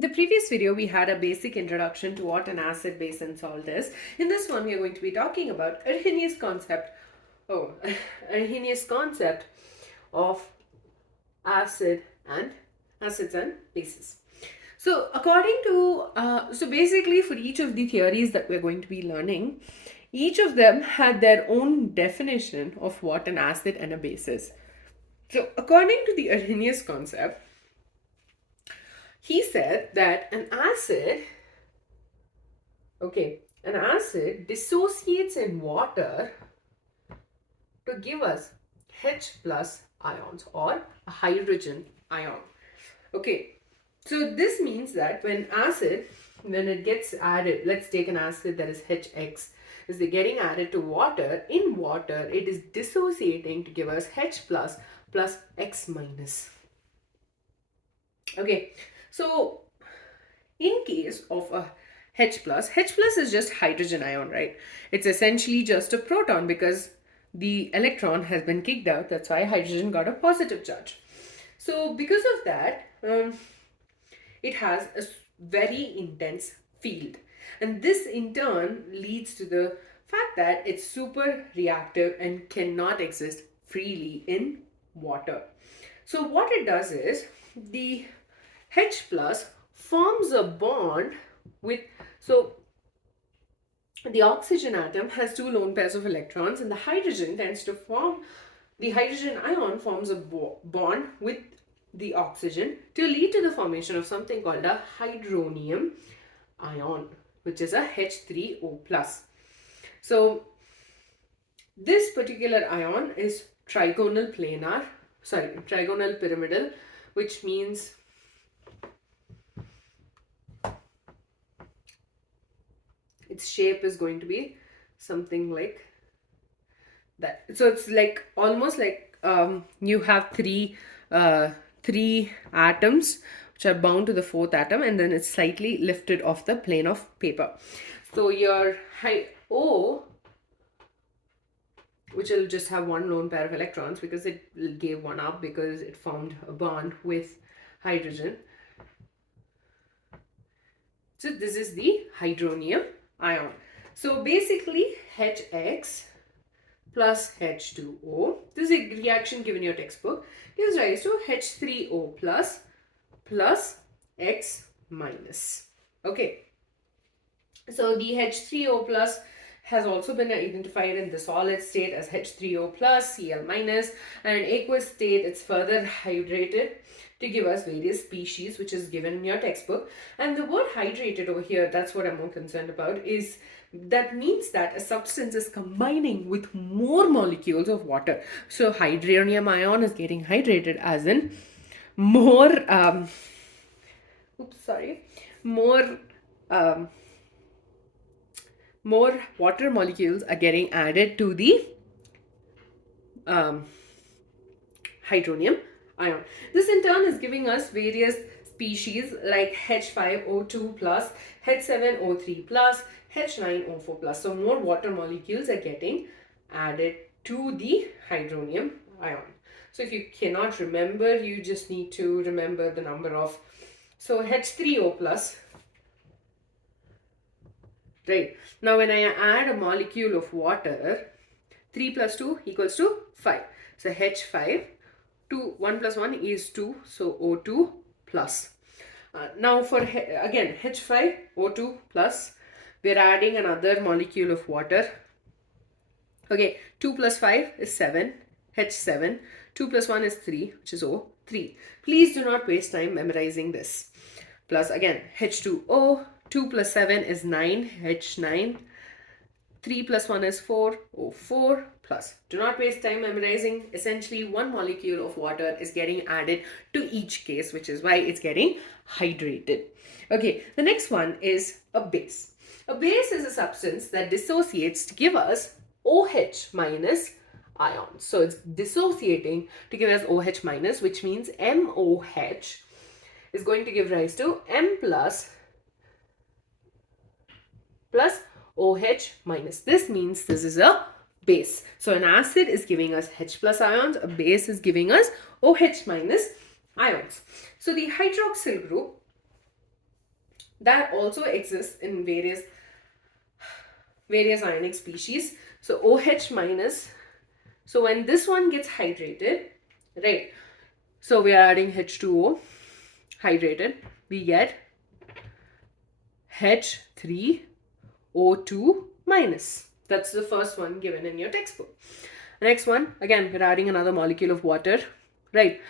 The previous video, we had a basic introduction to what an acid, base, and salt is. In this one, we are going to be talking about Arrhenius concept. Arrhenius concept of acid and acids and bases. So, according to basically for each of the theories that we're going to be learning, each of them had their own definition of what an acid and a base is. So, according to the Arrhenius concept, he said that an acid dissociates in water to give us H plus ions or a hydrogen ion. Okay, so this means that when it gets added, let's take an acid that is HX, is getting added to water. In water, it is dissociating to give us H plus X minus. Okay, so in case of a H plus is just hydrogen ion, right? It's essentially just a proton because the electron has been kicked out. That's why hydrogen got a positive charge. So because of that, it has a very intense field. And this in turn leads to the fact that it's super reactive and cannot exist freely in water. So what it does is the H plus forms a bond with, so the oxygen atom has two lone pairs of electrons, and the hydrogen ion forms a bond with the oxygen to lead to the formation of something called a hydronium ion, which is a H3O plus. So this particular ion is trigonal pyramidal, which means its shape is going to be something like that. So it's like almost like you have three atoms which are bound to the fourth atom, and then it's slightly lifted off the plane of paper. So your O, which will just have one lone pair of electrons because it gave one up because it formed a bond with hydrogen. So this is the hydronium ion. So basically HX plus H2O, this is a reaction given in your textbook, gives rise to H3O plus X minus. Okay, so the H3O plus has also been identified in the solid state as H3O plus Cl minus, and in aqueous state it's further hydrated to give us various species, which is given in your textbook. And the word hydrated over here, that's what I'm more concerned about, is that means that a substance is combining with more molecules of water. So hydronium ion is getting hydrated as in more more water molecules are getting added to the hydronium ion. This in turn is giving us various species like H5O2 plus, H7O3 plus, H9O4 plus. So more water molecules are getting added to the hydronium ion. So if you cannot remember, you just need to remember the number of, so H3O plus, right? Now when I add a molecule of water, 3 plus 2 equals to 5. So H5, 1 plus 1 is 2, so O2 plus. Now for again H5O2 plus, we're adding another molecule of water. Okay, 2 plus 5 is 7, H7. 2 plus 1 is 3, which is O3. Please do not waste time memorizing this. Plus again H2O, 2 plus 7 is 9, H9. 3 plus 1 is 4, O4 plus. Do not waste time memorizing. Essentially, one molecule of water is getting added to each case, which is why it's getting hydrated. Okay, the next one is a base. A base is a substance that dissociates to give us OH minus ions. So it's dissociating to give us OH minus, which means MOH is going to give rise to M plus OH minus. This means this is a base. So an acid is giving us H plus ions, a base is giving us OH minus ions. So the hydroxyl group that also exists in various ionic species. So OH minus, so when this one gets hydrated, right, so we are adding H2O hydrated, we get H3O2 minus. That's the first one given in your textbook. Next one, again, we're adding another molecule of water, right?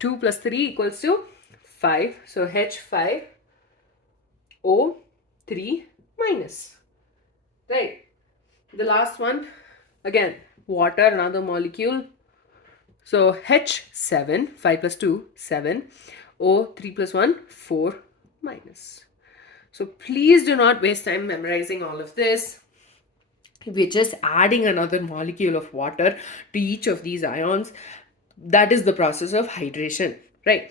2 plus 3 equals to 5. So H5O3 minus, right? The last one, again, water, another molecule. So H7, 5 plus 2, 7. O3 plus 1, 4 minus. So please do not waste time memorizing all of this. We're just adding another molecule of water to each of these ions. That is the process of hydration, right?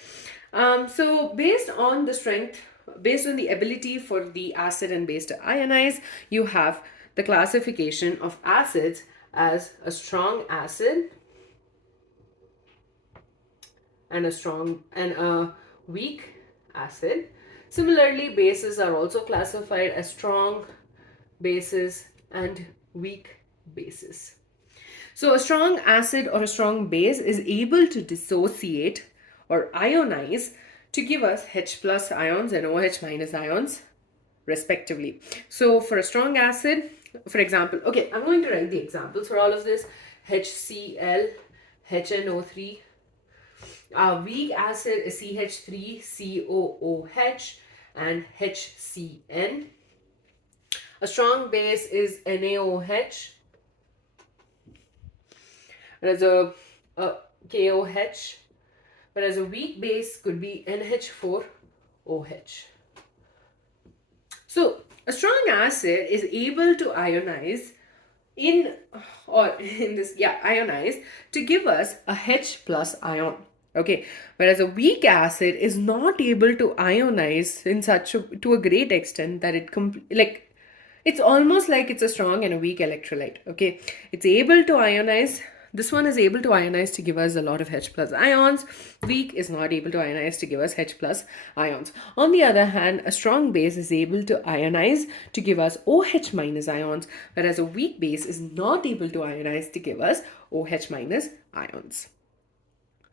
So based on the strength, based on the ability for the acid and base to ionize, you have the classification of acids as a strong acid and a weak acid. Similarly, bases are also classified as strong bases and weak bases. So a strong acid or a strong base is able to dissociate or ionize to give us H plus ions and OH minus ions respectively. So for a strong acid, for example, okay, I'm going to write the examples for all of this. HCl, HNO3. Weak acid is CH3COOH and HCN. A strong base is NaOH. There's a KOH. Whereas a weak base could be NH4OH. So a strong acid is able to ionize ionize to give us a H plus ion. Okay, whereas a weak acid is not able to ionize to a great extent that it's almost like it's a strong and a weak electrolyte. Okay, it's able to ionize. This one is able to ionize to give us a lot of H plus ions. Weak is not able to ionize to give us H plus ions. On the other hand, a strong base is able to ionize to give us OH minus ions, whereas a weak base is not able to ionize to give us OH minus ions.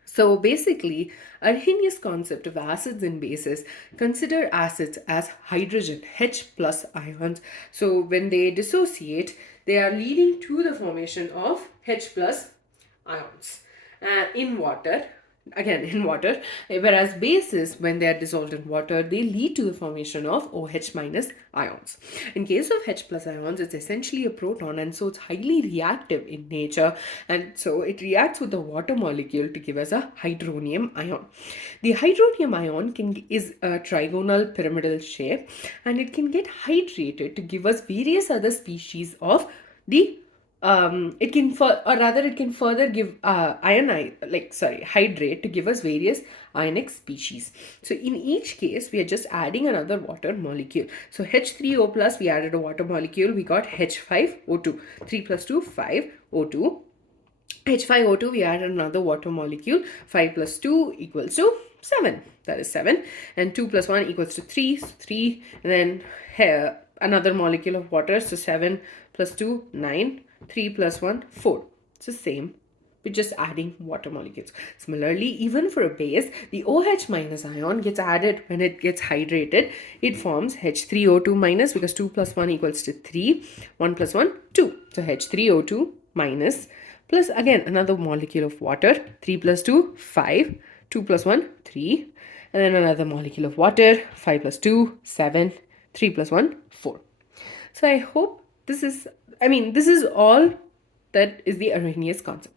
So basically, Arrhenius concept of acids and bases consider acids as hydrogen H plus ions. So when they dissociate, they are leading to the formation of H plus ions in water. Again, in water, whereas bases, when they are dissolved in water, they lead to the formation of OH minus ions. In case of H plus ions, it's essentially a proton, and so it's highly reactive in nature, and so it reacts with the water molecule to give us a hydronium ion. The hydronium ion is a trigonal pyramidal shape, and it can get hydrated to give us various other species of the it can further give hydrate to give us various ionic species. So in each case, we are just adding another water molecule. So H3O plus, we added a water molecule, we got H5O2. 3 plus 2, 5O2. H5O2, we added another water molecule. 5 plus 2 equals to 7. That is 7. And 2 plus 1 equals to 3. So 3. And then another molecule of water. So 7 plus 2, 9. 3 plus 1, 4. It's the same. We're just adding water molecules. Similarly, even for a base, the OH minus ion gets added when it gets hydrated. It forms H3O2 minus, because 2 plus 1 equals to 3. 1 plus 1, 2. So H3O2 minus, plus again another molecule of water. 3 plus 2, 5. 2 plus 1, 3. And then another molecule of water. 5 plus 2, 7. 3 plus 1, 4. So I hope this is all that is the Arrhenius concept.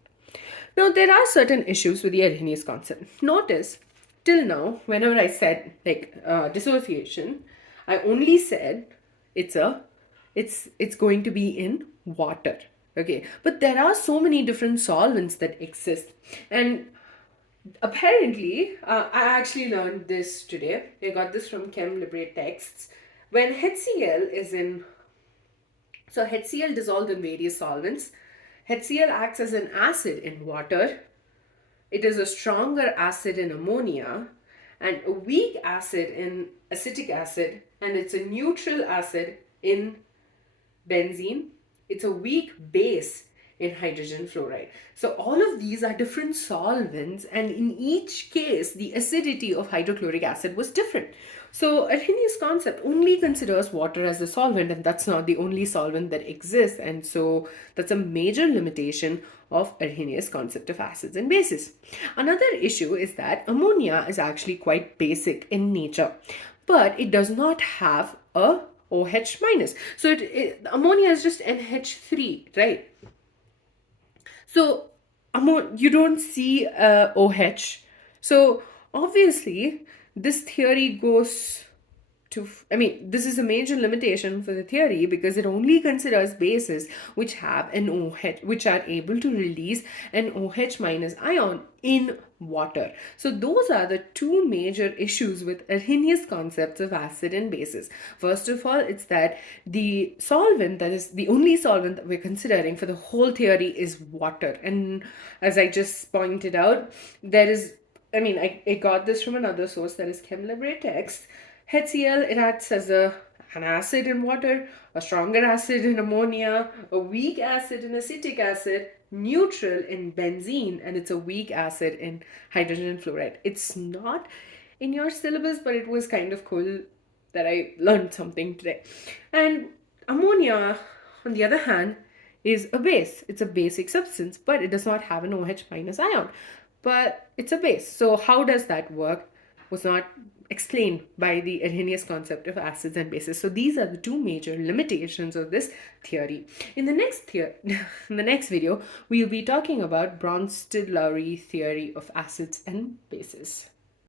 Now, there are certain issues with the Arrhenius concept. Notice, till now, whenever I said dissociation, I only said it's going to be in water. Okay, but there are so many different solvents that exist, and apparently, I actually learned this today. I got this from Chem Libre texts. When HCl is in So HCl dissolved in various solvents. HCl acts as an acid in water. It is a stronger acid in ammonia. and a weak acid in acetic acid, and it's a neutral acid in benzene. It's a weak base in hydrogen fluoride. So all of these are different solvents, and in each case the acidity of hydrochloric acid was different. So Arrhenius concept only considers water as a solvent, and that's not the only solvent that exists, and so that's a major limitation of Arrhenius concept of acids and bases. Another issue is that ammonia is actually quite basic in nature, but it does not have a OH minus. So ammonia is just NH3, right? So you don't see OH. So obviously this theory goes to, this is a major limitation for the theory because it only considers bases which have an OH, which are able to release an OH minus ion in water. So those are the two major issues with Arrhenius concepts of acid and bases. First of all, it's that the solvent, that is the only solvent that we're considering for the whole theory, is water. And as I just pointed out, there is, I got this from another source, that is ChemLibre text. HCl, it acts as an acid in water, a stronger acid in ammonia, a weak acid in acetic acid, neutral in benzene, and it's a weak acid in hydrogen fluoride. It's not in your syllabus, but it was kind of cool that I learned something today. And ammonia, on the other hand, is a base. It's a basic substance, but it does not have an OH minus ion. But it's a base. So how does that work? Was not explained by the Arrhenius concept of acids and bases. So these are the two major limitations of this theory. In the next video, we'll be talking about Brönsted-Lowry theory of acids and bases.